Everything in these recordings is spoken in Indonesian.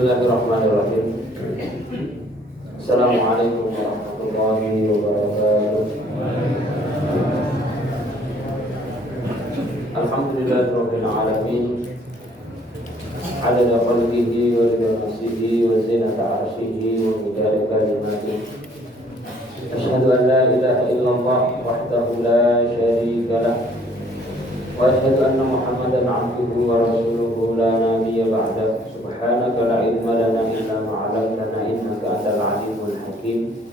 Bismillahirrahmanirrahim. Assalamualaikum warahmatullahi wabarakatuh. Alhamdulillahirabbil alamin. Adada qalbihi wa ridha nafsihi wa zinata arshihi wa midada kalimatihi. Asyhadu an la ilaha illallah wahdahu la syarika lah. Wa asyhadu anna Muhammadan 'abduhu wa rasuluhu la nabiyya ba'dahu. Subhanaka la ilma lana illa ma 'allamtana innaka antal 'alimul hakim.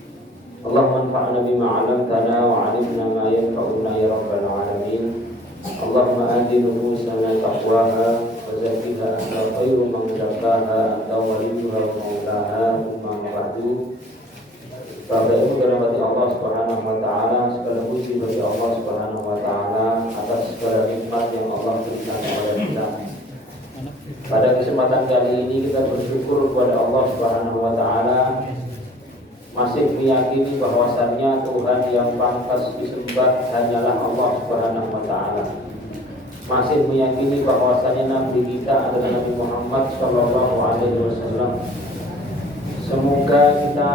Allahumma anfa'na bima 'allamtana wa 'allimna ma yanfa'una ya rabbal alamin. Allahumma ati nufusana taqwaha wa zakkiha anta khairu man zakkaha anta waliyuha wa maulaha. Amma ba'du. Bapak Ibu dirahmati Allah Subhanahu wa taala, segala puji bagi Allah Subhanahu wa taala atas segala nikmat yang Allah berikan kepada kita. Pada kesempatan kali ini kita bersyukur kepada Allah Subhanahu wa taala, masih meyakini bahwasannya Tuhan yang pantas disembah hanyalah Allah Subhanahu wa taala. Masih meyakini bahwasannya Nabi kita adalah Nabi Muhammad sallallahu alaihi wasallam. Semoga kita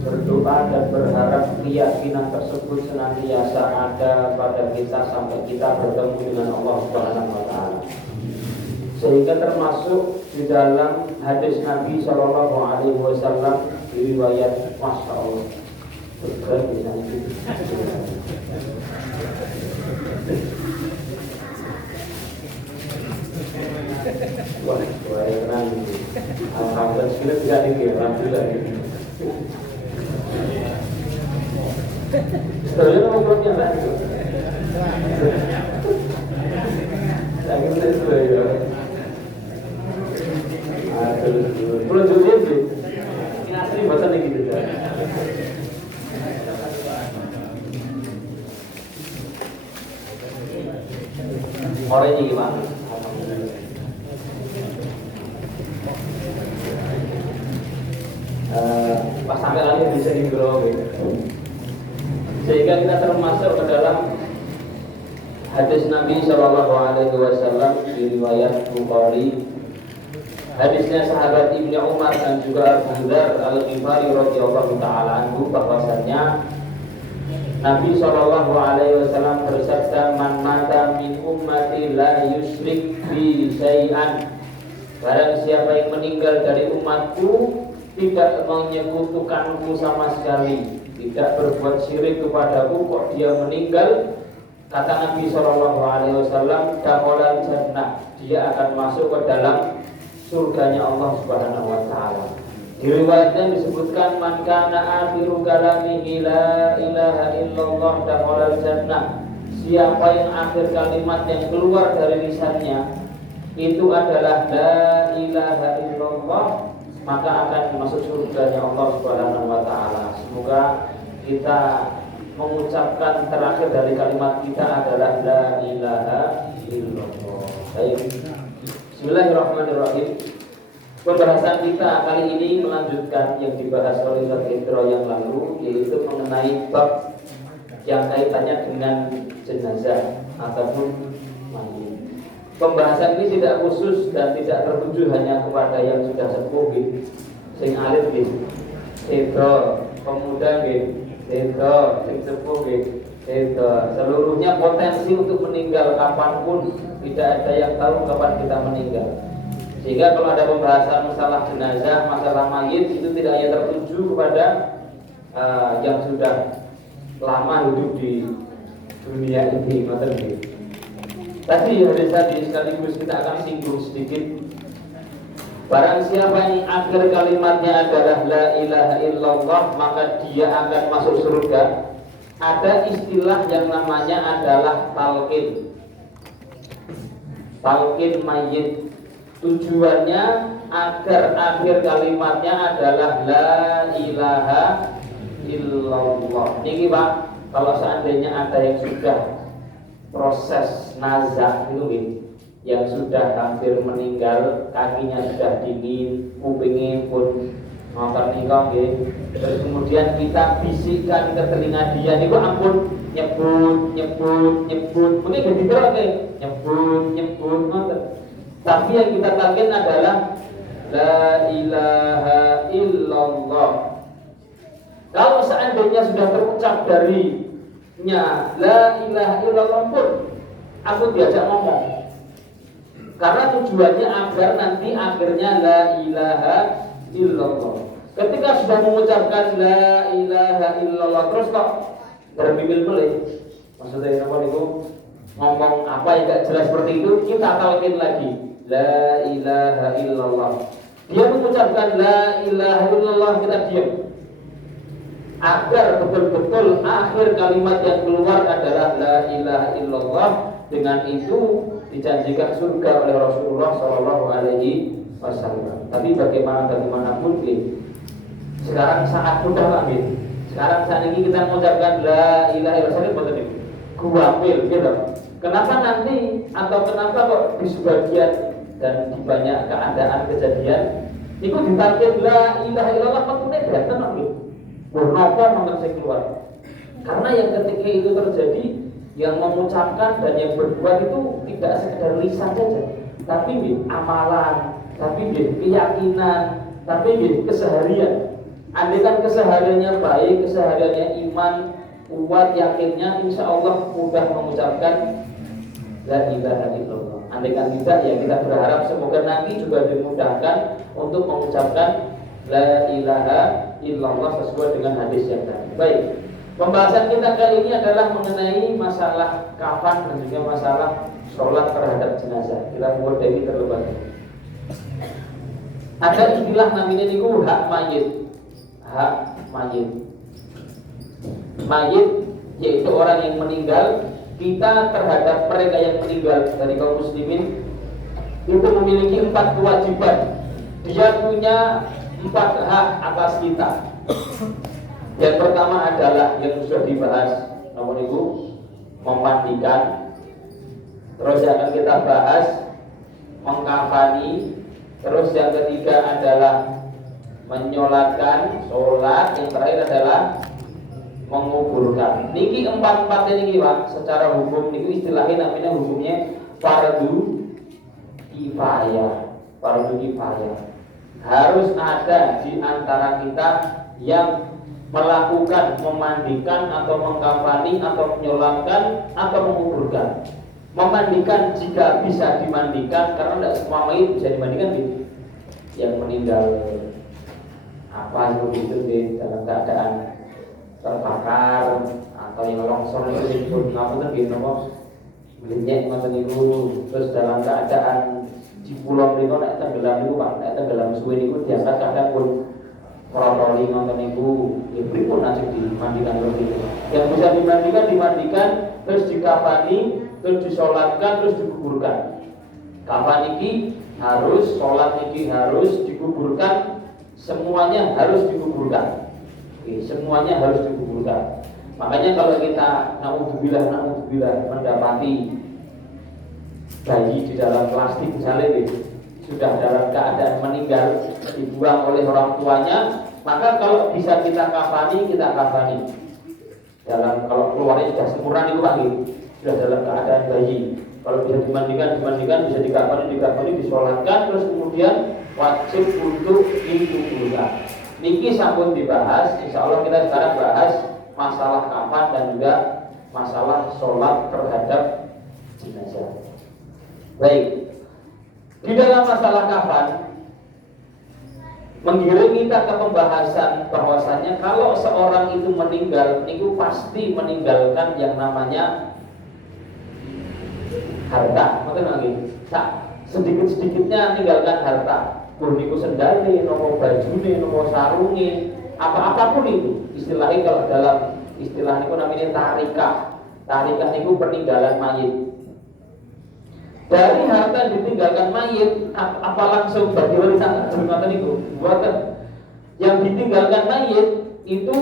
berdoa dan berharap keyakinan tersebut senantiasa ada pada kita sampai kita bertemu dengan Allah Subhanahu wa taala. Sehingga termasuk di dalam hadis Nabi sallallahu alaihi wasallam di riwayat Masya Allah bergerak di sana. Wah, keren. Alhamdulillah sekali tidak ini, alhamdulillah. Sebenarnya ngobrolnya lah itu. Lagi sesuai ya. Aduh, pulau Jogja sih. Ini asli bahasa nih gitu kan. Orangnya gimana? Pas sampai lagi bisa digrow gitu. Sehingga kita termasuk ke dalam hadis Nabi Shallallahu Alaihi Wasallam di riwayat Bukhari. Hadisnya sahabat Ibnu Umar dan juga Abu Dzar Al-Ghifari radhiyallahu taala anhu bahwasanya Nabi Shallallahu Alaihi Wasallam bersabda, "Man mata min ummati la yusyrik bi syai'an." Barang siapa yang meninggal dari umatku tidak menyekutukanku sama sekali, tidak berbuat syirik kepadaku, kok dia meninggal, kata Nabi Shallallahu Alaihi Wasallam, dakhalal jannah, dia akan masuk ke dalam surganya Allah Subhanahu Wa Taala. Di riwayatnya disebutkan, man kana akhiru kalamihi la ilaha illallah dakhalal jannah. Siapa yang akhir kalimat yang keluar dari lisannya itu adalah la ilaha illallah, maka akan masuk surganya Allah Subhanahu wa taala. Semoga kita mengucapkan terakhir dari kalimat kita adalah la ilaha illallah. Baik. Bismillahirrahmanirrahim. Pembahasan kita kali ini melanjutkan yang dibahas oleh Ustaz Indro yang lalu, yaitu mengenai bab yang kaitannya dengan jenazah ataupun mayit. Pembahasan ini tidak khusus dan tidak tertuju hanya kepada yang sudah sepuh gitu, sing alit gitu, sedo, pemuda gitu, sedo, sing sepuh gitu, sedo. Seluruhnya potensi untuk meninggal kapanpun, tidak ada yang tahu kapan kita meninggal. Sehingga kalau ada pembahasan masalah jenazah, masalah mayit, itu tidak hanya tertuju kepada yang sudah lama hidup di dunia ini, gitu. Tadi sekaligus kita akan singgung sedikit. Barang siapa yang akhir kalimatnya adalah la ilaha illallah, maka dia akan masuk surga. Ada istilah yang namanya adalah talqin. Talqin mayit. Tujuannya agar akhir kalimatnya adalah la ilaha illallah. Ini Pak, kalau seandainya ada yang sudah proses nazak itu yang sudah hampir meninggal, kakinya sudah dingin, kupingnya pun ngotot nikah gitu. Terus kemudian kita bisikkan ke telinga dia, niku ampun nyebut, mungkin jadi terus nih nyebut, ngotot. Tapi yang kita target adalah la ilaha illallah. Kalau seandainya sudah terucap darinya la ilaha illallah pun aku diajak ngomong, karena tujuannya agar nanti akhirnya la ilaha illallah. Ketika sudah mengucapkan la ilaha illallah terus kok berbimil-bilih, maksudnya apa itu? Ngomong apa yang gak jelas seperti itu, kita talqin lagi la ilaha illallah. Dia mengucapkan la ilaha illallah, kita diam agar betul-betul akhir kalimat yang keluar adalah la ilaha illallah. Dengan itu dijanjikan surga oleh Rasulullah Shallallahu Alaihi Wasallam. Tapi bagaimanapun sekarang sangat mudah lah, sekarang saat ini kita mengucapkan la ilaha illallah betul itu guapil gitu. Kenapa nanti atau kenapa kok di sebagian dan di banyak keadaan kejadian itu ditakdir la ilaha illallah maksudnya datang lagi bernapa mengenai keluar. Karena yang ketika itu terjadi, yang mengucapkan dan yang berbuat itu tidak sekedar lisan saja, tapi amalan, tapi keyakinan, tapi keseharian. Andaikan kesehariannya baik, kesehariannya iman, kuat yakinnya, insya Allah mudah mengucapkan la ilaha illallah. Andaikan tidak, ya kita berharap semoga nanti juga dimudahkan untuk mengucapkan la ilaha illallah sesuai dengan hadis yang tadi. Baik, pembahasan kita kali ini adalah mengenai masalah kafan dan juga masalah sholat terhadap jenazah. Kita buat dari terlebih dahulu. Ada istilah namanya niku hak mayit. Hak mayit. Mayit yaitu orang yang meninggal. Kita terhadap mereka yang meninggal dari kaum muslimin itu memiliki 4 kewajiban. Dia punya 4 hak atas kita. Yang pertama adalah yang sudah dibahas, namun itu memandikan. Terus yang akan kita bahas mengkafani. Terus yang ketiga adalah menyolatkan, sholat. Yang terakhir adalah menguburkan. Niki 4 ini Pak, secara hukum niki istilahnya namanya hukumnya fardu kifayah. Fardu kifayah. Harus ada di antara kita yang melakukan memandikan atau mengkafani atau menyolatkan atau menguburkan. Memandikan jika bisa dimandikan, karena tidak semua mayit bisa dimandikan gitu. Yang meninggal apa begitu dalam keadaan terbakar atau yang longsor itu disebut apa tuh gitu kok minyak macam itu, terus dalam keadaan di pulau itu nak tenggelam itu Pak, nak tenggelam suwe itu diangkat kadang pun protoli macam itu, itu pun nanti dimandikan begitu. Yang bisa dimandikan terus dikafani, terus disolatkan, terus dikuburkan. Kafan ini harus, sholat ini harus, dikuburkan, semuanya harus dikuburkan. Semuanya harus dikuburkan. Makanya kalau kita naudzubillah mendapati bayi di dalam plastik misalnya sudah dalam keadaan meninggal dibuang oleh orang tuanya, maka kalau bisa kita kafani, kita kafani. Dalam kalau keluarnya sudah sempurna itu Pak, sudah dalam keadaan bayi. Kalau bisa dimandikan, bisa dikafani, disolatkan, terus kemudian wajib untuk dikuburkan. Niki sampun dibahas, insya Allah kita sekarang bahas masalah kafan dan juga masalah sholat terhadap jenazah. Baik, di dalam masalah kafan menggiring kita ke pembahasan bahwasannya kalau seorang itu meninggal, itu pasti meninggalkan yang namanya harta. Mungkin lagi, sedikit-sedikitnya meninggalkan harta. Niku sendale, nopo bajune, nopo sarunge, apapun itu. Istilahnya kalau dalam istilah niku namanya tarikah. Tarikah niku peninggalan mayit. Dari harta yang ditinggalkan mayit, apa langsung bagi warisan ngoten niku? Buatan yang ditinggalkan mayit itu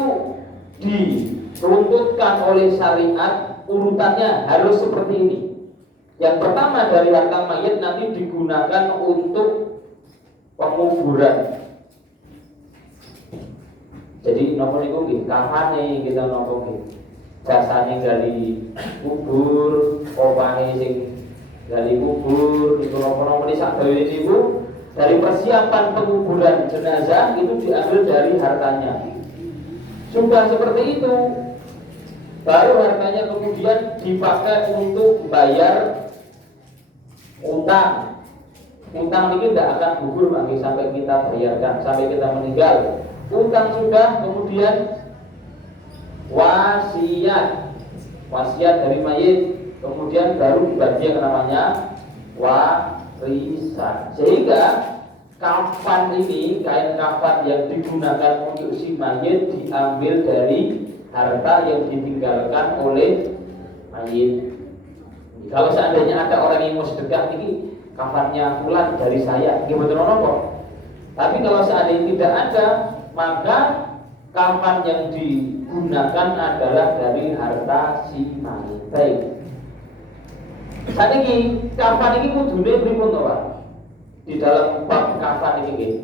diruntutkan oleh syariat, urutannya harus seperti ini. Yang pertama dari harta mayit nanti digunakan untuk penguburan. Jadi nopo niku nggih kafane kita nopo nggih. Jasane gali kubur, opahe sing gali kubur niku nopo-nopo sak gawe niku dari persiapan penguburan jenazah itu diambil dari hartanya. Sudah seperti itu, baru hartanya kemudian dipakai untuk bayar utang. Utang ini tidak akan gugur lagi sampai kita bayarkan, sampai kita meninggal. Utang sudah, kemudian wasiat dari mayit, kemudian baru dibagi yang namanya warisan. Sehingga kafan ini, kain kafan yang digunakan untuk si mayit diambil dari harta yang ditinggalkan oleh mayit. Kalau seandainya ada orang yang mau sedekah ini, kafannya fulan dari saya, gimana nopo? Tapi kalau seandainya tidak ada, maka kafan yang digunakan adalah dari harta si mayit. Baik. Saat ini kafan ini kudune pripun to, Pak? Di dalam bab kafan ini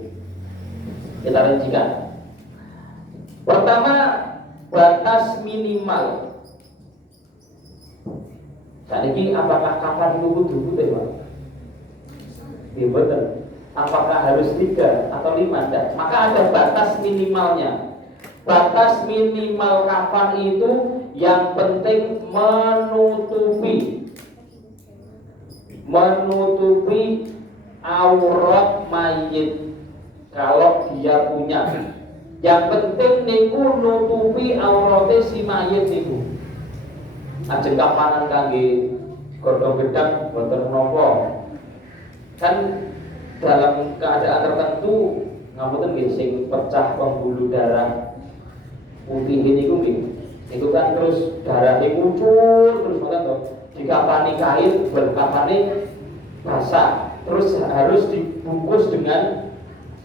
kita rincikan. Pertama, batas minimal. Saat ini apakah kafan itu kudu putih, Pak? Betul. Apakah harus 3 atau 5? Maka ada batas minimalnya. Batas minimal kafan itu yang penting menutupi aurat mayit kalau dia punya. Yang penting niku nutupi aurate si mayit niku. Ajeng kafanan kangge godhong gedang boten menapa. Kan dalam keadaan tertentu ngapunten nggih sing pecah pembuluh darah putih niku nggih. Itu kan terus darahnya muncul terus ngoten to. Dikafani kain, berkafani basah, terus harus dibungkus dengan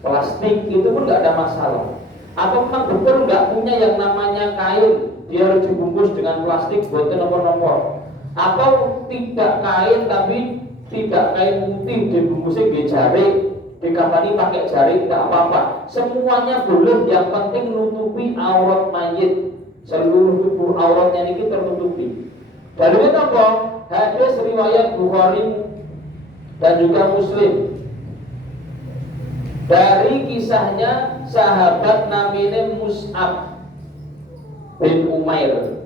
plastik, itu pun nggak ada masalah. Atau memang betul nggak punya yang namanya kain, dia harus dibungkus dengan plastik buat nomor-nomor. Atau tidak kain tapi tidak kain putih, dibungkusnya di jari, dikafani pakai jari, tidak apa-apa. Semuanya boleh, yang penting nutupi aurat mayit. Seluruh tubuh auratnya ini tertutupi. Dalilnya apa? Hadis riwayat Bukhari dan juga Muslim. Dari kisahnya sahabat namanya Mus'ab bin Umair.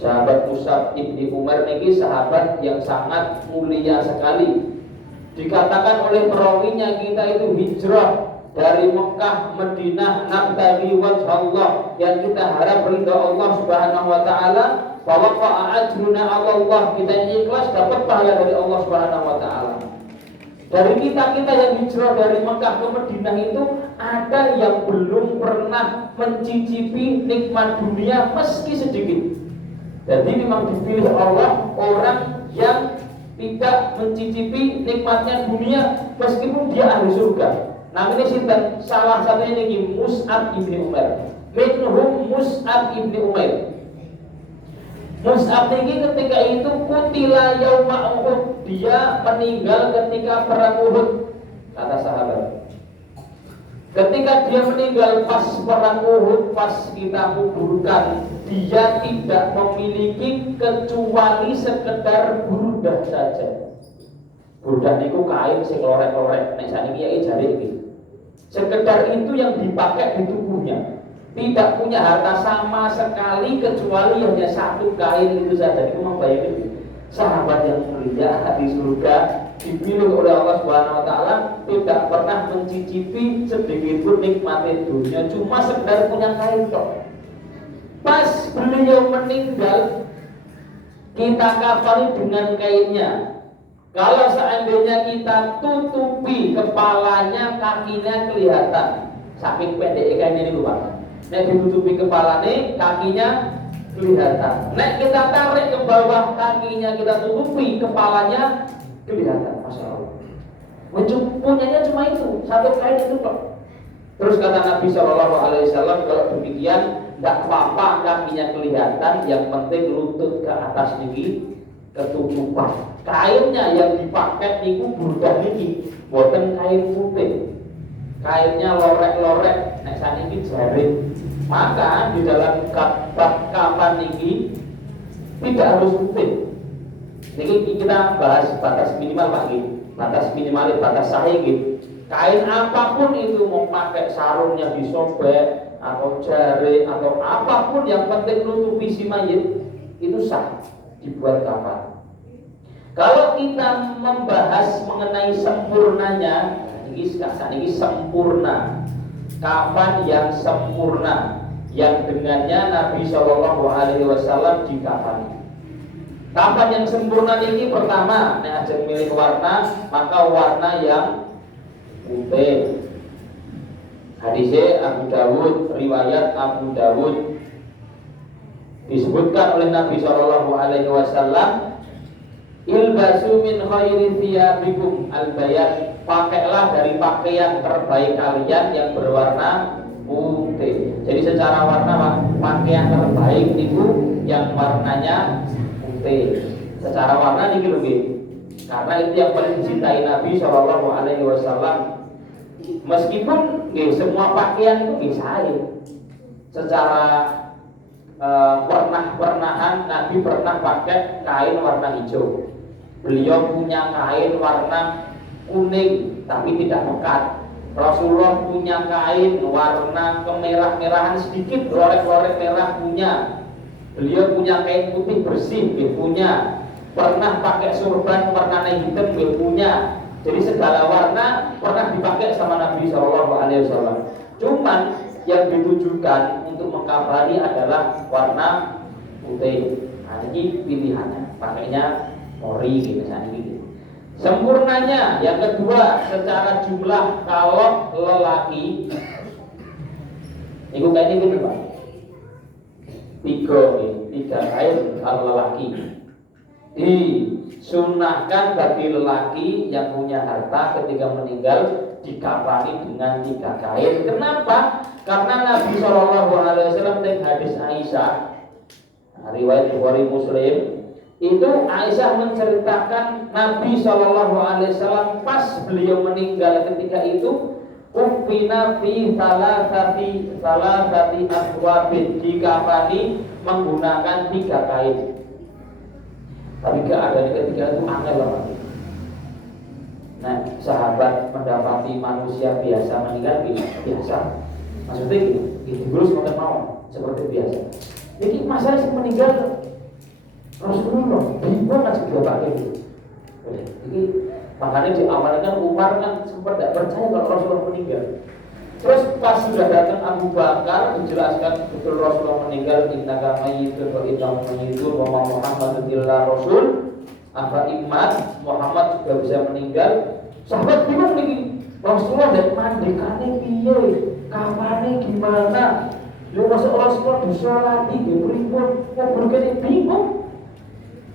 Sahabat Mus'ab ibni Umair ini sahabat yang sangat mulia sekali. Dikatakan oleh perawinya kita itu hijrah dari Mekah, Madinah, nabtaghi wajh Allah, yang kita harap ridha Allah Subhanahu wa taala, bahwa ajruna Allah, kita yang ikhlas dapat pahala dari Allah Subhanahu wa taala. Dari kita yang hijrah dari Mekah ke Madinah itu ada yang belum pernah mencicipi nikmat dunia meski sedikit. Jadi memang dipilih Allah orang yang tidak mencicipi nikmatnya dunia meskipun dia ahli surga. Namanya sinten? Salah satunya ini Mus'ab ibni Umair. Minhum Mus'ab ibni Umair. Mus'ab ini ketika itu kutila yauma Uhud, dia meninggal ketika perang Uhud, kata sahabat. Ketika dia meninggal pas perang Uhud, pas kita kuburkan, dia tidak memiliki kecuali sekedar burdah saja. Burdah itu kain sing lorek-lorek, nek saniki ya jare iki. Sekedar itu yang dipakai di tubuhnya. Tidak punya harta sama sekali kecuali hanya satu kain itu saja. Itu membayangkan sahabat yang mulia di surga, dipilih oleh Allah Subhanahu wa taala, tidak pernah mencicipi sedikit pun nikmatnya dunia, cuma sekedar punya kain tok. Pas beliau meninggal, kita kafani dengan kainnya. Kalau seandainya kita tutupi kepalanya, kakinya kelihatan. Saking pendek kainnya ini Pak. Nek ditutupi kepalanya, kakinya kelihatan. Nek kita tarik ke bawah, kakinya kita tutupi, kepalanya kelihatan. Masya Allah. Punyanya cuma itu, satu kain itu Pak. Terus kata Nabi SAW, kalau demikian tidak apa-apa kakinya kelihatan, yang penting lutut ke atas ini ketutupan. Kainnya yang dipakai niku burdah niki, boten kain putih. Kainnya lorek-lorek, nek saniki jarit. Maka di dalam kafan niki tidak harus putih. Ini kita bahas batas minimal Pak gitu. Batas minimal, batas sahih gitu. Kain apapun itu, mau pakai sarungnya disobek atau jari atau apapun yang penting nutupi si mayit itu sah dibuat kafan. Kalau kita membahas mengenai sempurnanya, ini sempurna, kafan yang sempurna, yang dengannya Nabi Shallallahu Alaihi Wasallam dikafani. Kafan yang sempurna ini pertama, nek aja milih warna, maka warna yang putih. Hadisnya Abu Dawud, riwayat Abu Dawud, disebutkan oleh Nabi Shallallahu Alaihi Wasallam, ilbasu min khairi thiyabikum al-bayat, pakailah dari pakaian terbaik kalian yang berwarna putih. Jadi secara warna pakaian terbaik itu yang warnanya putih. Secara warna ini lebih, karena itu yang paling dicintai Nabi Shallallahu Alaihi Wasallam. Meskipun semua pakaian itu bisa, secara pernah-pernahan Nabi pernah pakai kain warna hijau. Beliau punya kain warna kuning tapi tidak pekat. Rasulullah punya kain warna kemerah-merahan sedikit, lorek-lorek merah punya. Beliau punya kain putih bersih, punya. Pernah pakai sorban warna hitam, punya. Jadi segala warna pernah dipakai sama Nabi Shallallahu Alaihi Wasallam. Cuman yang ditujukan untuk mengkafani adalah warna putih. Nah, ini pilihannya, pakainya ori gitu, misalnya gitu. Sempurnanya yang kedua, secara jumlah kalau lelaki, itu kayaknya gitu Pak. Tiga kain kalau lelaki. Disunahkan bagi lelaki yang punya harta ketika meninggal dikafani dengan 3 kain. Kenapa? Karena Nabi Shallallahu Alaihi Wasallam dari hadis Aisyah, riwayat Bukhari Muslim, itu Aisyah menceritakan Nabi Shallallahu Alaihi Wasallam pas beliau meninggal ketika itu, ufina fi salasati aswabin, dikafani menggunakan 3 kain. Tapi keadaan ketika itu angel banget. Nah, sahabat mendapati manusia biasa meninggal biasa. Maksudnya gitu, terus mau seperti biasa. Jadi masalah sih meninggal Rasulullah, bingung kan juga pakai gitu. Jadi makanya di awalnya kan Umar kan sempat tidak percaya kalau Rasulullah meninggal. Terus pas sudah datang Abu Bakar menjelaskan betul Rasulullah meninggal, innaka mayyitun wa innahum mayyitun wa ma Muhammadun illa rasul. Apa iman Muhammad juga bisa meninggal? Sahabat bingung nih, Rasulullah dan mandikannya piye? Kapannya gimana? Lu masa Rasulullah disolati pripun? Ngobrolnya bingung.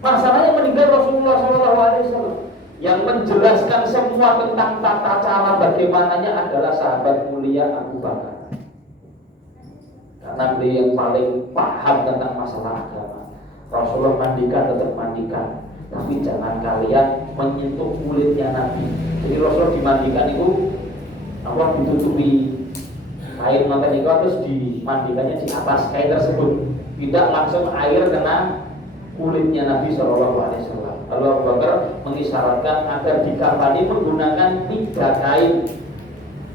Masalahnya meninggal Rasulullah SAW. Yang menjelaskan semua tentang tata cara bagaimananya adalah sahabat mulia Abu Bakar. Karena beliau yang paling paham tentang masalah agama. Rasulullah mandikan tetap mandikan, tapi jangan kalian menyentuh kulitnya Nabi. Jadi Rasulullah dimandikan itu ditutupi kain mata itu, terus dimandikannya di atas kain tersebut, tidak langsung air kena kulitnya Nabi Shallallahu Alaihi Wasallam. Lalu Abu Bakar mengisyaratkan agar dikafani menggunakan 3 kain.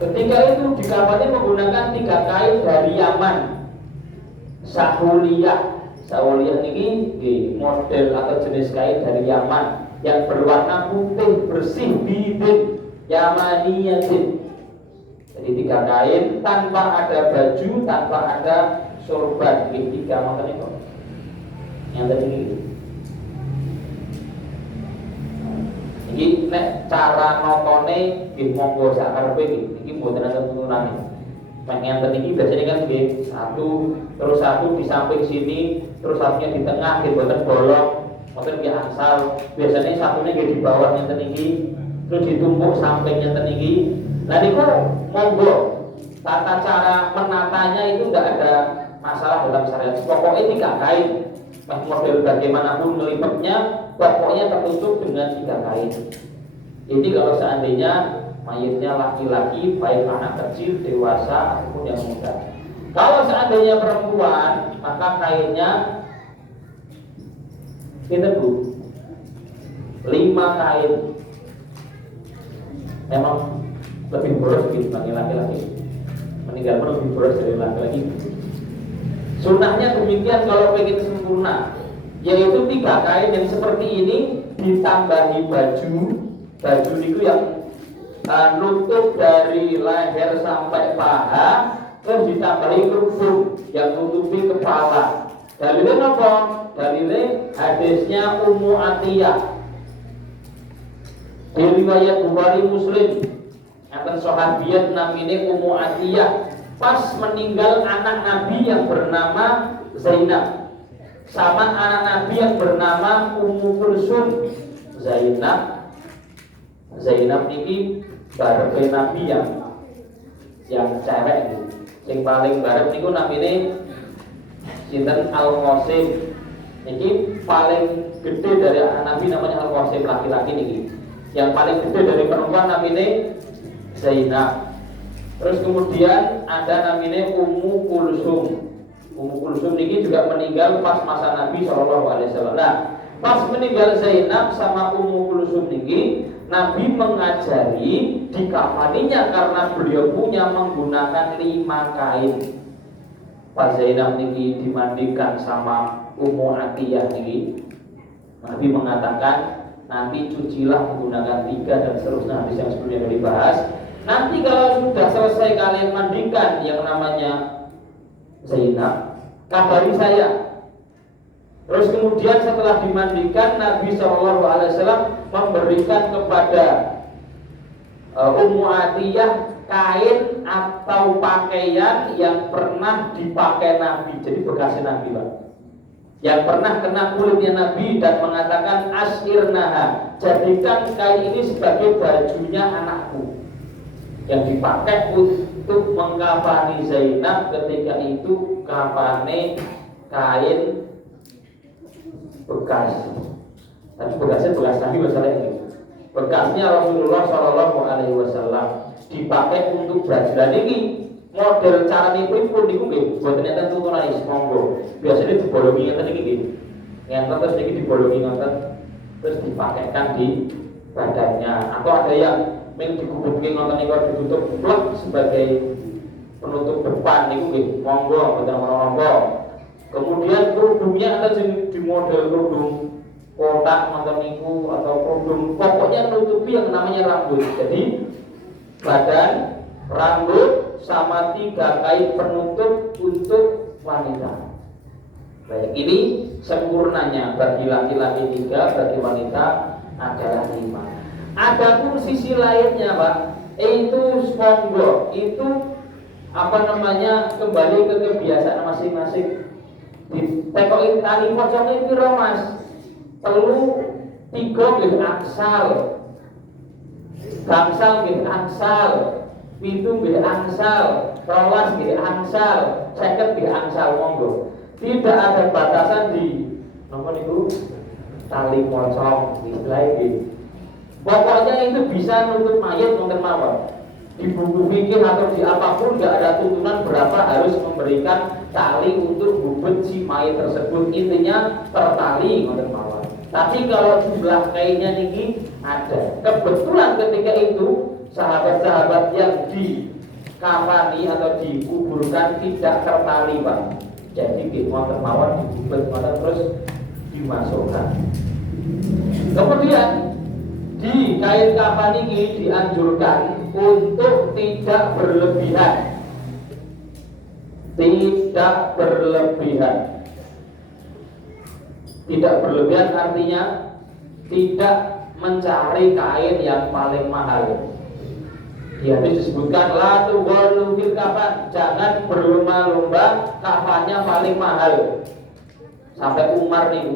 Ketika itu dikafani menggunakan 3 kain dari Yaman. Sahuliyah ini model atau jenis kain dari Yaman yang berwarna putih bersih, bidin Yamaniyatin. Jadi 3 kain tanpa ada baju, tanpa ada sorban. 3 makanya kok. Yang tadi ini. Iki nek cara notone nggih monggo sak karepe iki mboten ada turunane. Nek ngenten iki biasanya kan nggih satu di samping sini, terus satunya di tengah nggih mboten bolong, mboten nggih angsal. Biasanya satunya nggih di bawah ngenten iki, terus ditumpuk samping ngenten iki. Lah niku monggo tata cara menatanya itu enggak ada masalah dalam syariat. Pokoknya 3 kain. Model bagaimanapun ngelipetnya, pokoknya tertutup dengan 3 kain. Jadi kalau seandainya mayitnya laki-laki, baik anak kecil, dewasa ataupun yang muda. Kalau seandainya perempuan, maka kainnya kita 5 kain. Memang lebih boros gitu bagi laki-laki. Meninggal pun lebih boros dari laki-laki. Sunnahnya demikian kalau pengen sempurna, yaitu 3 kain yang seperti ini ditambahi baju itu yang nutup dari leher sampai paha, terus ditambahi kerudung yang nutupi kepala. Dalilnya apa? Dalilnya hadisnya Ummu Atiyah di riwayat Bukhari Muslim. Akan sahabiat namanya Ummu Atiyah pas meninggal anak Nabi yang bernama Zainab sama anak Nabi yang bernama Ummu Kulsum. Zainab ini bareng Nabi yang cewek itu. Yang paling bareng niku namanya sinten Al-Qasim. Ini paling gede dari anak Nabi namanya Al-Qasim, laki-laki niki. Yang paling gede dari perempuan namanya Zainab. Terus kemudian ada namanya Ummu Kulsum. Ummu Kulsum niki juga meninggal pas masa Nabi SAW. Nah, pas meninggal Zainab sama Ummu Kulsum niki, Nabi mengajari dikafaninya karena beliau punya menggunakan 5 kain. Pas Zainab niki dimandikan sama Ummu Atiyah niki, Nabi mengatakan nanti cucilah menggunakan 3 dan seterusnya, hadis yang sebelumnya dibahas. Nanti kalau sudah selesai kalian mandikan yang namanya Zainab, kabari saya. Terus kemudian setelah dimandikan, Nabi SAW memberikan kepada Ummu Atiyah kain atau pakaian yang pernah dipakai Nabi, jadi bekasnya Nabi Pak, yang pernah kena kulitnya Nabi, dan mengatakan asirnaha, jadikan kain ini sebagai bajunya anakku, yang dipakai untuk mengkafani Zainab ketika itu kafane kain bekas. Tapi bekasnya bekas Nabi masalah ini. Bekasnya Rasulullah SAW dipakai untuk baju. Dan ini model cara nipu pun niku nggih, buat ternyata tuntunan monggo. Biasanya dibolongi ngeten iki nggih. Ngenten terus niki dibolongi ngeten terus dipakaikan di badannya. Atau ada yang digubuki ngoten niku ditutup blok sebagai penutup depan niku nggih, monggo mboten monggo. Kemudian kerudungnya ada di model kerudung kotak ngoten niku atau kerudung, pokoknya nutupi yang namanya rambut. Jadi badan, rambut sama 3 kain penutup untuk wanita. Baik, ini sempurnanya bagi laki-laki 3, bagi wanita adalah 5. Adapun sisi lainnya Pak, itu monggo, itu kembali ke kebiasaan masing-masing. Ditekoki tali pocongnya piro Mas? 3 nggih angsal. Gangsal nggih angsal. 7 nggih angsal. 12 nggih angsal. 50 nggih angsal, monggo. Tidak ada batasan di napa niku tali pocong istilah iki. Pokoknya itu bisa nutup mayat wonten mawon. Di buku fikih atau di apapun nggak ada tuntunan berapa harus memberikan tali untuk bubut si mayat tersebut. Intinya tertali ngoten mawon. Tapi kalau jumlah kainnya niki ada. Kebetulan ketika itu sahabat-sahabat yang dikafani atau dikuburkan tidak tertali Pak. Jadi di ngoten mawon dibubut ngoten terus dimasukkan. Kemudian di kain kafan ini dianjurkan untuk tidak berlebihan. Tidak berlebihan. Tidak berlebihan artinya tidak mencari kain yang paling mahal. Di hadis disebutkan la tughlu fil kafan, jangan berlomba-lomba kafannya paling mahal. Sampai Umar bin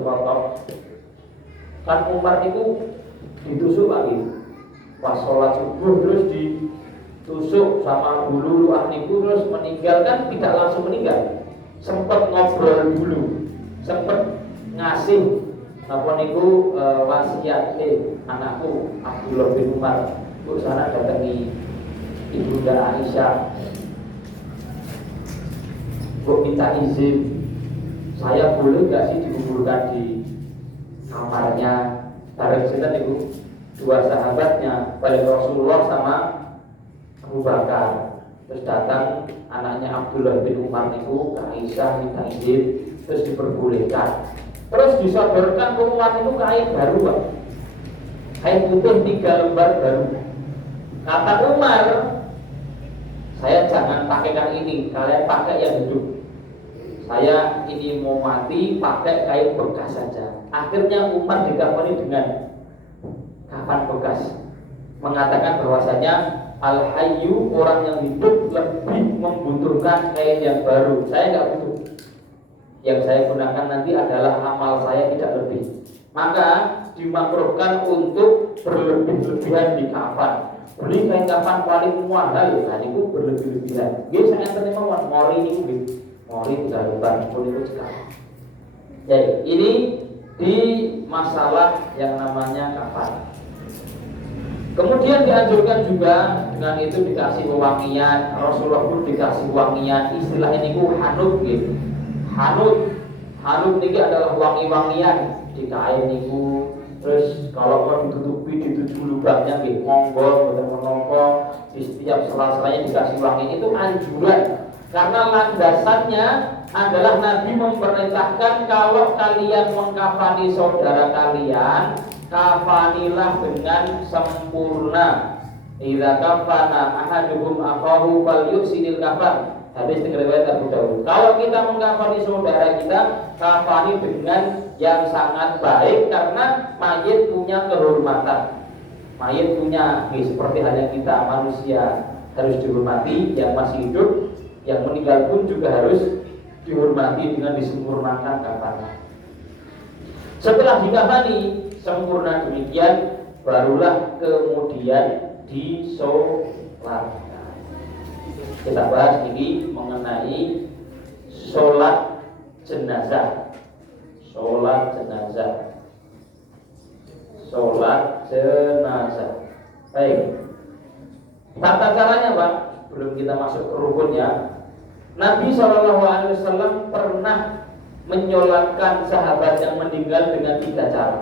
Khattab. Kan Umar itu ditusuk lagi pas sholat subuh, terus ditusuk sama bulu ahniku, terus meninggal. Kan tidak langsung meninggal, sempat ngobrol dulu, sempat ngasih apa niku wasiat anakku Abdullah bin Umar, bu sana datangi ibunda Aisyah, bu minta izin, saya boleh nggak sih dikuburkan di kamarnya bareng sinten niku? Dua sahabatnya, balik Rasulullah sama Abu Bakar. Terus datang anaknya Abdullah bin Umar niku ke Aisyah minta izin, terus diperbolehkan. Terus disodorkan ke Umar itu kain baru, Pak. Kain putih 3 lembar baru. Kata Umar, saya jangan pakai yang ini, kalian pakai yang hidup. Saya ini mau mati pakai kain bekas saja. Akhirnya Umar dikafani dengan kafan bekas, mengatakan bahwasanya al-hayyu, orang yang hidup lebih membutuhkan kain yang baru. Saya nggak butuh. Yang saya gunakan nanti adalah amal saya, tidak lebih. Maka dimakruhkan untuk berlebih-lebihan di kafan. Beli kain kafan paling mahal, nah itu berlebih-lebihan. Nggih saya terima mori niku nggih. Mori 3 lembar pun itu sekali. Jadi ini di masalah yang namanya kafan. Kemudian dianjurkan juga dengan itu dikasih wangian. Rasulullah pun dikasih wangian. Istilah ini ku hanut gitu. Hanut ini adalah wangi-wangian di kain niku. Terus kalau mau ditutupi di 7 lubangnya nggih monggo, boten menapa, di setiap sela-selanya dikasih wangi. Itu anjuran. Karena landasannya adalah Nabi memerintahkan kalau kalian mengkafani saudara kalian, kafanilah dengan sempurna. Idza kafana ahadukum akhahu falyuhsinil kafan. Hadis riwayat Abu Dawud. Kalau kita mengkafani saudara kita, kafani dengan yang sangat baik karena mayit punya kehormatan. Mayit punya seperti halnya kita manusia harus dihormati, yang masih hidup, yang meninggal pun juga harus dihormati dengan disempurnakan kafannya. Setelah dikafani sempurna demikian, barulah kemudian disolatkan. Kita bahas ini mengenai sholat jenazah. Sholat jenazah. Sholat jenazah. Baik. Tata caranya, Pak, belum kita masuk ke rukunnya. Nabi SAW pernah menyolatkan sahabat yang meninggal dengan 3 cara.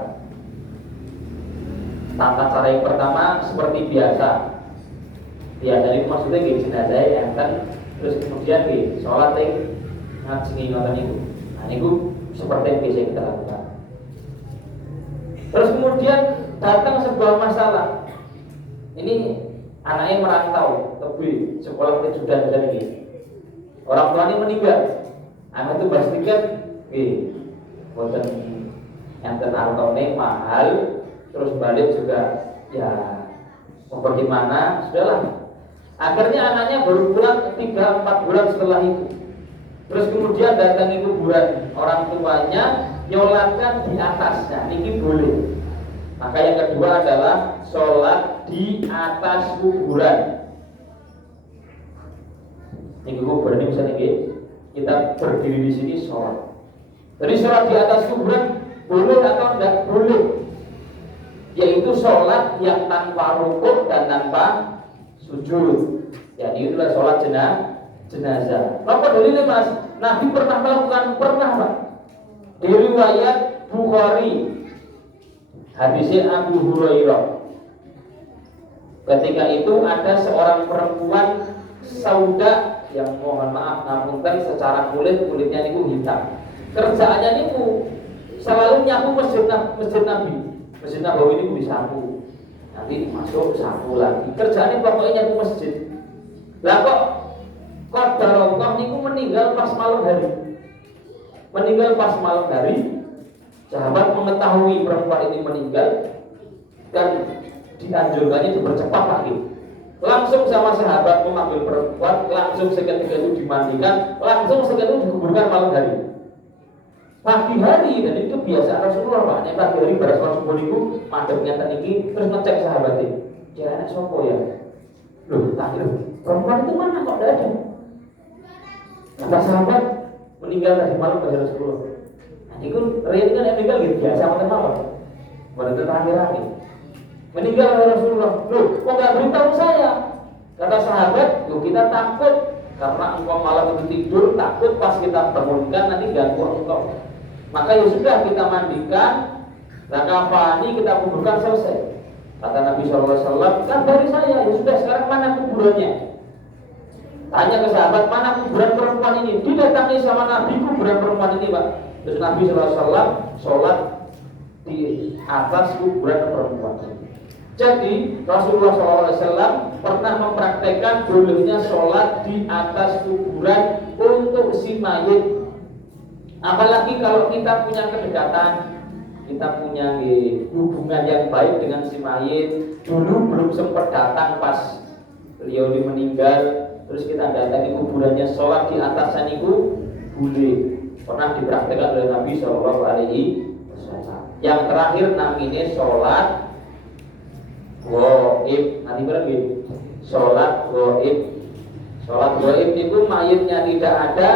Tata cara yang pertama seperti biasa. Biasa itu maksudnya jenazah yang kan, terus kemudian sholat yang ngaji ngoten itu. Nah itu seperti yang biasa kita lakukan. Terus kemudian datang sebuah masalah. Ini anaknya merantau, tapi sekolah kejudan dan ini. Orang tuanya meninggal. Anak itu pastikan, boten enten artone mahal, terus balik juga ya mau bagaimana, sudahlah. Akhirnya anaknya baru pulang 3-4 bulan setelah itu. Terus kemudian datangi kuburan orang tuanya, nyolatkan di atasnya. Ini boleh. Maka yang kedua adalah sholat di atas kuburan. Ini kuburan ini bisa kita berdiri di sini sholat. Jadi sholat di atas kuburan boleh atau tidak boleh? Yaitu sholat yang tanpa rukuk dan tanpa sujud. Jadi itulah sholat jenazah. Apa dalilnya, Mas? Nabi pernah melakukan, Pak. Di riwayat Bukhari, hadisnya Abu Hurairah. Ketika itu ada seorang perempuan sauda yang mohon maaf ngapunten secara kulitnya niku hitam. Kerjaannya niku selalu nyapu masjid Nabi. Masjid Nabawi ini disapu. Nanti masuk sapu lagi. Kerjaannya pokoknya nyapu masjid. Lah kok qadarullah niku meninggal pas malam hari. Meninggal pas malam hari. Sahabat mengetahui perempuan ini meninggal dan dianjurkannya dipercepat lagi. Langsung sama sahabat memanggil perempuan, langsung seketika itu dimandikan, langsung seketika itu dikuburkan malam hari. Pagi hari, dan itu biasa Rasulullah, Pak. Pagi hari pada sholat subuh itu madepnya tadi, terus ngecek sahabatnya. Ya anak sopo ya. Loh, perempuan itu mana kok tidak ada? Kata sahabat meninggal tadi malam pada Rasulullah. Nah, itu real kan yang meninggal gitu biasa makan malam. Pada terakhir-akhir meninggal oleh Rasulullah. Loh, kok nggak beritahu saya? Kata sahabat, loh kita takut karena engkau malam itu tidur, takut pas kita bangunkan nanti ganggu engkau. Maka ya sudah kita mandikan, Nah kafani kita kuburkan selesai. Kata Nabi SAW, kabari saya, ya sudah sekarang mana kuburannya? Tanya ke sahabat, mana kuburan perempuan ini? Didatangi sama Nabi kuburan perempuan ini Pak. Terus Nabi SAW sholat di atas kuburan perempuan ini. Jadi Rasulullah SAW pernah mempraktekkan bolehnya sholat di atas kuburan untuk si mayit. Apalagi kalau kita punya kedekatan, kita punya hubungan yang baik dengan si mayit. Dulu belum sempat datang pas beliau meninggal, terus kita datangi kuburannya, sholat di atas saniku boleh. Pernah dipraktekkan oleh Nabi Shallallahu Alaihi Wasallam. Yang terakhir namanya sholat goib. Nanti berarti sholat goib. Sholat goib itu mayitnya tidak ada,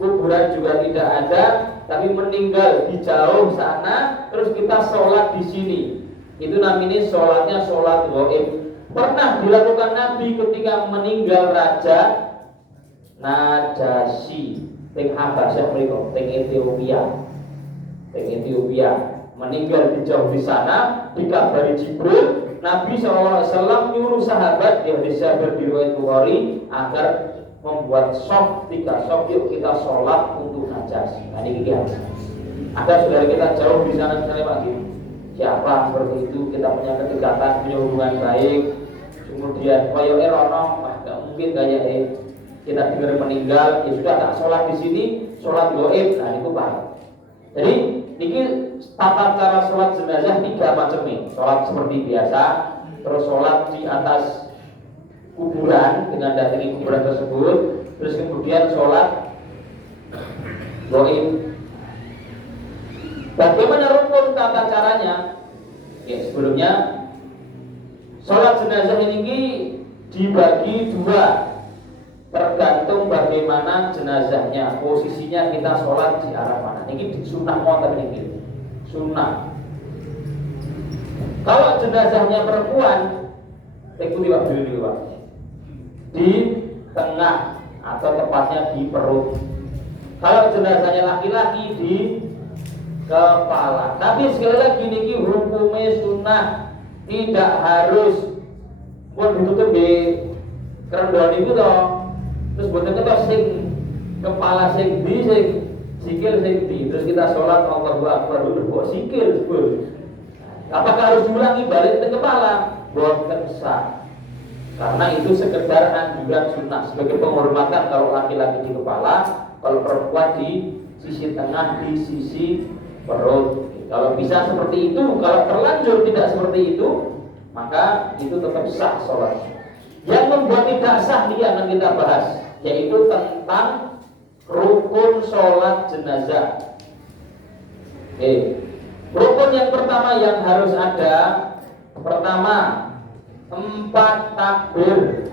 kuburan juga tidak ada, tapi meninggal di jauh sana, terus kita sholat di sini. Itu namanya sholatnya sholat goib. Pernah dilakukan Nabi ketika meninggal Raja Najasyi teng Habasyah mereka, teng Ethiopia, meninggal di jauh di sana, dikabari Jibril. Nabi SAW nyuruh sahabat di hadis Jabir di riwayat Bukhari agar membuat soft 3 soft, yuk kita sholat untuk Najasyi. Nah ini dia. Ada saudara kita jauh di sana misalnya Pak, siapa seperti itu, kita punya kedekatan, punya hubungan baik, kemudian koyo rono, nggak mungkin kayak kita dengar meninggal, ya sudah tak sholat di sini, sholat goib. Nah itu Pak. Jadi ini tata cara sholat jenazah 3 macam nih. Sholat seperti biasa, terus sholat di atas kuburan dengan datangi kuburan tersebut, terus kemudian sholat goib. Bagaimana rukun tata caranya? Ya sebelumnya sholat jenazah ini dibagi 2, tergantung bagaimana jenazahnya, posisinya kita sholat di arah mana. Ini sunnah muakkad ini, sunnah. Kalau jenazahnya perempuan, ikuti Pak dulu Pak, di tengah atau tepatnya di perut. Kalau jenazahnya laki-laki di kepala. Tapi sekali lagi ini hukumnya sunnah, tidak harus mau ditutup di kerendahan itu toh. Terus buatnya kita sing kepala sing di, sing sikil sing di. Terus kita sholat Allahu Akbar dulu buat sikil. Apakah harus diulangi balik ke kepala? Bukan sah. Karena itu sekedar anjuran sunnah sebagai penghormatan kalau laki-laki di kepala, kalau perempuan di sisi tengah, di sisi perut. Kalau bisa seperti itu, kalau terlanjur tidak seperti itu, maka itu tetap sah sholat. Yang membuat tidak sah dia akan kita bahas, yaitu tentang rukun sholat jenazah. Rukun yang pertama yang harus ada, pertama 4 takbir.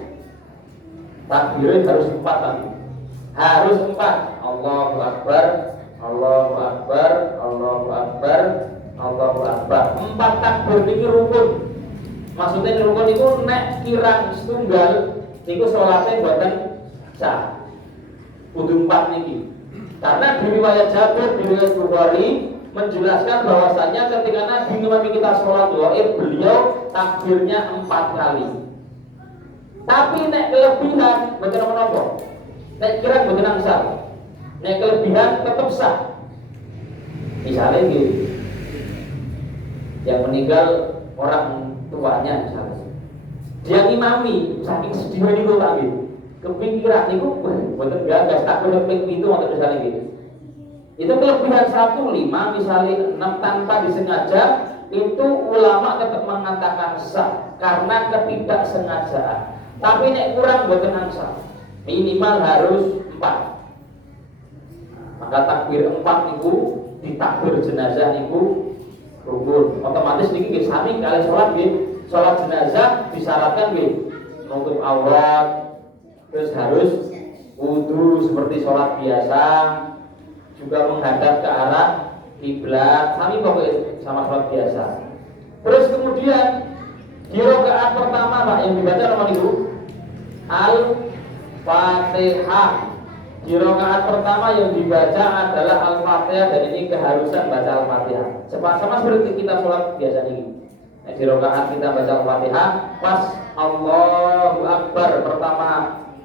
Takbirnya harus 4 lagi. Harus 4. Allahu Akbar, Allahu Akbar, Allahu Akbar, Allahu Akbar. 4 takbir ini rukun. Maksudnya rukun itu nek kirang setunggal niku sholatnya buatan sah. Kudu 4 niki. Karena di riwayat Jabir di riwayat Bukhari menjelaskan bahwasanya ketika Nabi ngimami kita sholat gaib, beliau takbirnya 4 kali. Tapi nek kelebihan boten menapa. Nek kirang boten angsal. Nek kelebihan tetap sah. Misalnya gitu, yang meninggal orang tuanya misalnya, dia ngimami saking sedih niku tak gitu. Kepikiran niku boten gagas tak boleh ping 7 atau misalnya gitu. Itu kelebihan 1/5 misalnya 6 tanpa disengaja, itu ulama tetap mengatakan sah karena ketidaksengajaan. Tapi nek kurang boten angsal, minimal harus 4. Maka takbir 4 niku ditakbir jenazah niku rukun. Otomatis niki nggih sami kali salat nggih. Salat jenazah disyaratkan nggih nutup aurat, terus harus wudu seperti salat biasa, juga menghadap ke arah kiblat, sami pokoknya sama salat biasa. Terus kemudian di rakaat pertama Pak yang dibaca apa niku? Al-Fatihah. Di rakaat pertama yang dibaca adalah Al-Fatihah, dan ini keharusan baca Al-Fatihah. Sama seperti kita sholat biasa ini. Nah, di rakaat kita baca Al-Fatihah, pas Allahu Akbar pertama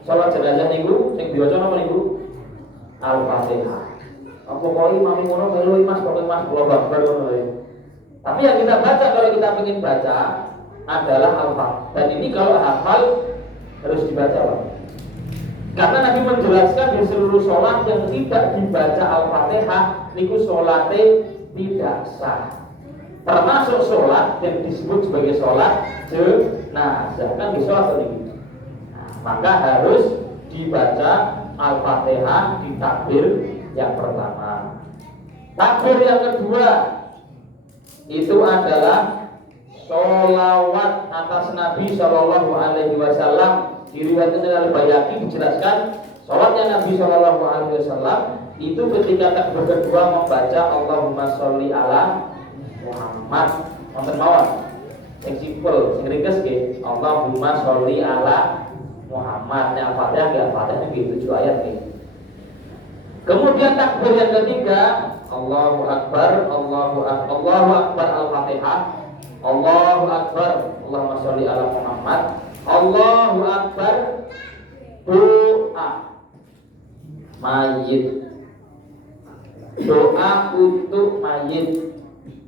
sholat jenazah niku sing diwaca napa niku? Al-Fatihah. Apa kok imam ngono melu Mas, pokoke Mas Allahu Akbar ngono ya. Tapi yang kita baca kalau kita ingin baca adalah Al-Fatihah. Dan ini kalau hafal harus dibaca, Pak. Karena Nabi menjelaskan di seluruh sholat yang tidak dibaca Al-Fatihah niku sholatnya tidak sah. Termasuk sholat yang disebut sebagai sholat jenazah, kan di sholat ini. Nah, maka harus dibaca Al-Fatihah di takbir yang pertama. Takbir yang kedua itu adalah sholawat atas Nabi Shallallahu Alaihi Wasallam. Diriwayatkan oleh Bayhaqi dijelaskan sholatnya Nabi Shallallahu Alaihi Wasallam itu ketika takbir kedua membaca Allahumma sholli ala Muhammad. Wonten mawon sing simpel, sing ringkes nggih. Allahumma sholli ala Muhammad. Yang Al-Fatihah nggih, Al-Fatihah nggih 7 ayat nggih. Kemudian takbir yang ketiga Allahu Akbar, Allahu Akbar, Allahu Akbar Al-Fatihah. Allahu Akbar, Allahumma sholli ala Muhammad. Allahu Akbar doa mayit, doa untuk mayit.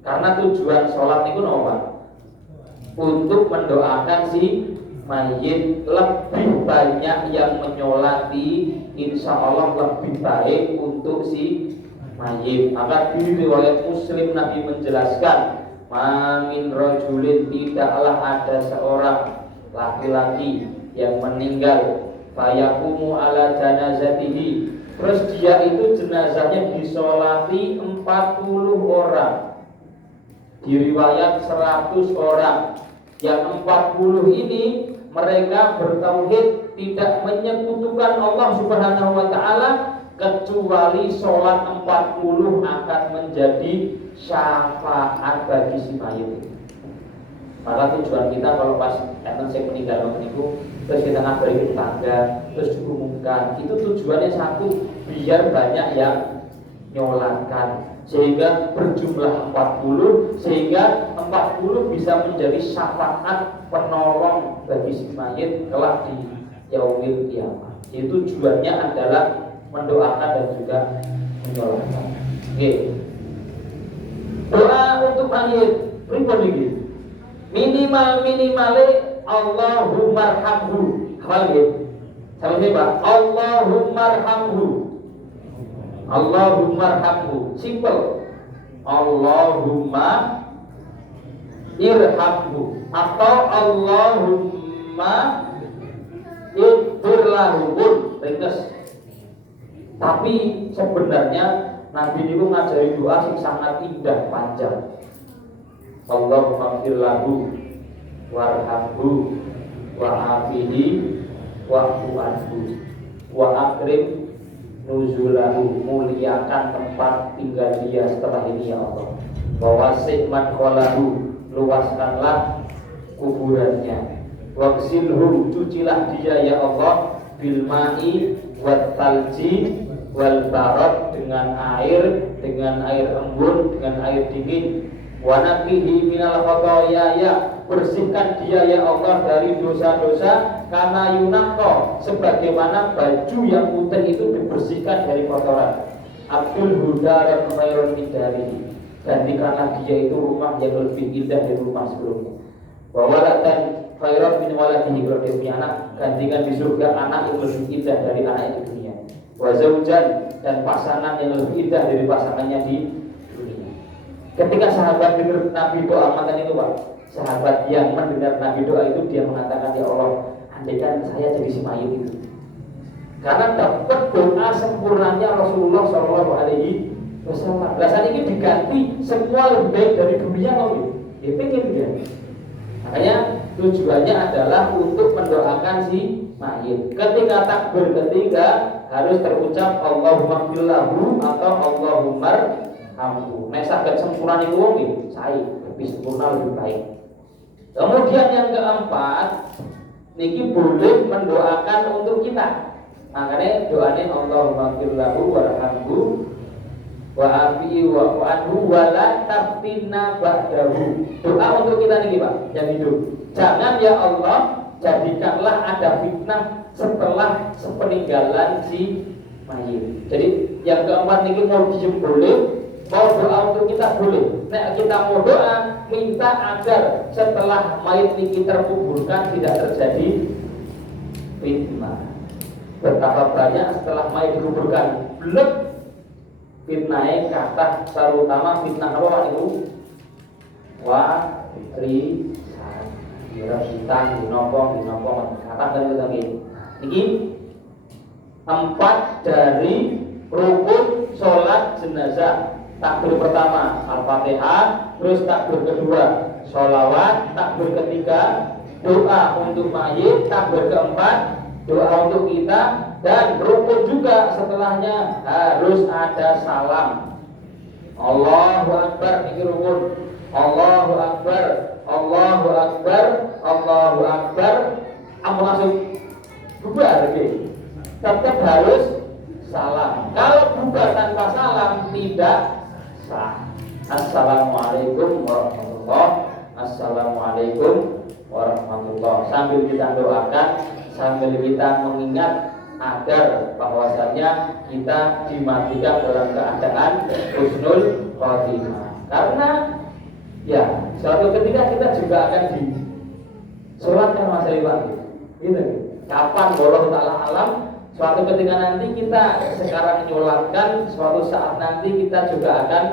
Karena tujuan sholat itu apa? Untuk mendoakan si mayit. Lebih banyak yang menyolati, insya Allah lebih baik untuk si mayit. Maka di riwayat Muslim Nabi menjelaskan, Mamin rojulin, tidaklah ada seorang laki-laki yang meninggal fayakumu ala janazatihi, terus dia itu jenazahnya disolati 40 orang, di riwayat 100 orang. Yang 40 ini mereka bertauhid, tidak menyekutukan Allah Subhanahu wa taala, kecuali sholat 40 akan menjadi syafaat bagi si mayit. Maka tujuan kita kalau pas enten sing meninggal niku terus kita ngabari tetangga, terus diumumkan, itu tujuannya satu, biar banyak yang nyolatkan, sehingga berjumlah 40, sehingga 40 bisa menjadi syafaat penolong bagi si mayit kelak di yaumil kiamat. Itu tujuannya adalah mendoakan dan juga menyolatkan. Oke. Doa untuk mayit pripun iki? Minimal Allahumma arhamhu. Hafal nggih? Sampeyan Pak, Allahumma arhamhu. Allahumma arhamhu. Simple. Allahumma irhamhu atau Allahumma ighfir lahu. Ringkes. Tapi sebenarnya Nabi itu ngajari doa yang sangat indah, panjang. Allahumma ighfir lahu warhamhu wa'afihi wa'fu anhu wa akrim nuzulahu, muliakan tempat tinggal dia setelah ini ya Allah. Wa wasi' madkhalahu, luaskanlah kuburannya. Wagsilhu, cucilah dia ya Allah, bil ma'i wat talji wal barad, dengan air embun, dengan air dingin. Wa naqihi minal khotoyaya, bersihkan dia ya Allah dari dosa-dosa, karena yunaqqa, sebagaimana baju yang putih itu dibersihkan dari kotoran. Abdul hudaran khairun min darihi, gantikanlah dia itu rumah yang lebih indah dari rumah sebelumnya. Wa walatan khairun min waladihi, kalau dia punya anak, gantikan di surga anak yang lebih indah dari anak di dunia. Wa zaujan, dan pasangan yang lebih indah dari pasangannya di dunia. Ketika sahabat dengar Nabi doa mantan itu Pak, sahabat yang mendengar Nabi doa itu, dia mengatakan, ya Allah, andaikan saya jadi si mayit itu. Karena dapat doa sempurnanya Rasulullah Shallallahu Alaihi Wasallam. Belasan ini diganti semua lebih baik dari dunia loh. Dia pengen dia. Makanya tujuannya adalah untuk mendoakan si mayit. Ketika takbir ketiga harus terucap Allahumma fillahu atau Allahumma hamdu. Nek saged sempurna niku wong nggih, sae, lebih sempurna lebih baik. Kemudian yang keempat, niki boleh mendoakan untuk kita. Makanya doanya Allahumma ighfir lahu warhamhu wa afihi wa anhu wa la taftinna ba'dahu. Doa untuk kita nih Pak, yang hidup. Jangan ya Allah jadikanlah ada fitnah setelah sepeninggalan si mayit. Jadi yang keempat ini mau diem boleh, mau doa untuk kita boleh. Nah kita mau doa minta agar setelah mayit ini terkuburkan tidak terjadi fitnah. Betapa banyak setelah mayit dikuburkan blek fitnahnya kata terutama fitnah apa itu warisan warisan dinopong kata dan lagi ini 4 dari rukun sholat jenazah. Takbir pertama Al-Fatihah, terus takbir kedua sholawat, takbir ketiga doa untuk mayit, takbir keempat doa untuk kita, dan rukun juga setelahnya harus ada salam. Allahu Akbar, ini rukun. Allahu Akbar, Allahu Akbar, Allahu Akbar. Ampun langsung bubar gitu. Tetap harus salam. Kalau bubar tanpa salam tidak sah. Assalamualaikum warahmatullahi. Assalamualaikum warahmatullahi. Sambil kita doakan, sambil kita mengingat agar bahwasanya kita dimatikan dalam keadaan husnul khotimah. Karena ya suatu ketika kita juga akan disolatkan Mas Iwan. Gitu. Kapan Allah Ta'ala alam, suatu ketika nanti kita sekarang menyolatkan, suatu saat nanti kita juga akan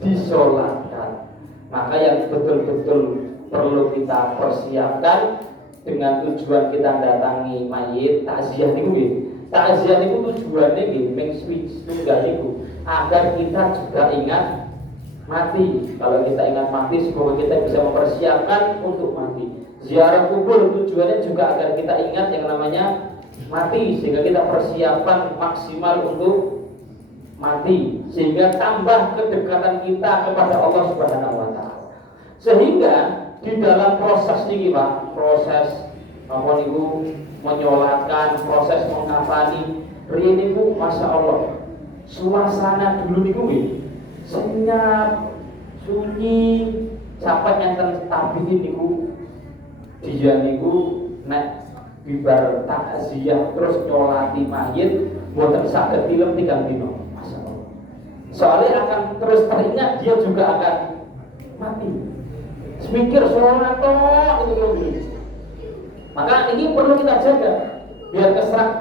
disolatkan. Maka yang betul-betul perlu kita persiapkan dengan tujuan kita datangi mayit, takziah niku nggih. Takziah niku tujuane nggih ping setunggal niku agar kita juga ingat mati. Kalau kita ingat mati, semoga kita bisa mempersiapkan untuk mati. Ziarah kubur tujuannya juga agar kita ingat yang namanya mati, sehingga kita persiapan maksimal untuk mati, sehingga tambah kedekatan kita kepada Allah Subhanahu wa taala. Sehingga di dalam proses ini Pak, proses apa niku menyolatkan, proses mengafani, riyen niku Masya Allah suasana dulu niku nggih senyap, sunyi, sampai enten tabiin niku dia niku nek bibar takziah terus nyolati mayit mboten saged tilem 3 dina. Masya Allah. Soalnya akan terus teringat dia juga akan mati. Semikir sholat toh itu dulu. Maka ini perlu kita jaga biar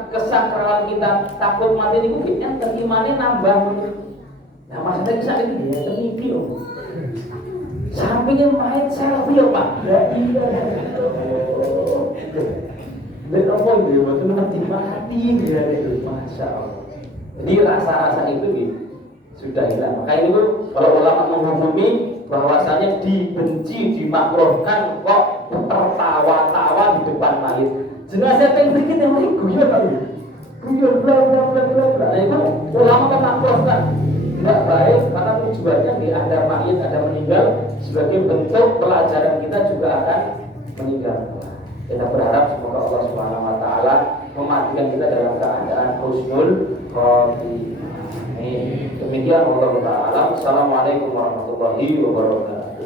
kesakralan kita takut mati niku enten imane nambah. Nah maksudnya saat ini ya termimpi loh. Sampingnya main selfie ya Pak. Ya iya. Dan apa itu ya, betul mati dia itu, Masya Allah. Jadi rasa-rasa itu sudah hilang. Maka itu kalau ulama menghukumi bahwasanya dibenci, dimakruhkan kok tertawa-tawa di depan mayit. Jenazah yang sedikit yang lain guyon Pak. Guyon bla bla bla bla bla. Nah itu ulama memakruhkan. Tidak baik karena tujuannya ada mayit, ada meninggal sebagai bentuk pelajaran kita juga akan meninggal. Kita berharap semoga Allah Subhanahu wa taala mematikan kita dalam keadaan husnul khotimah. Demikian Allah taala. Assalamualaikum warahmatullahi wabarakatuh.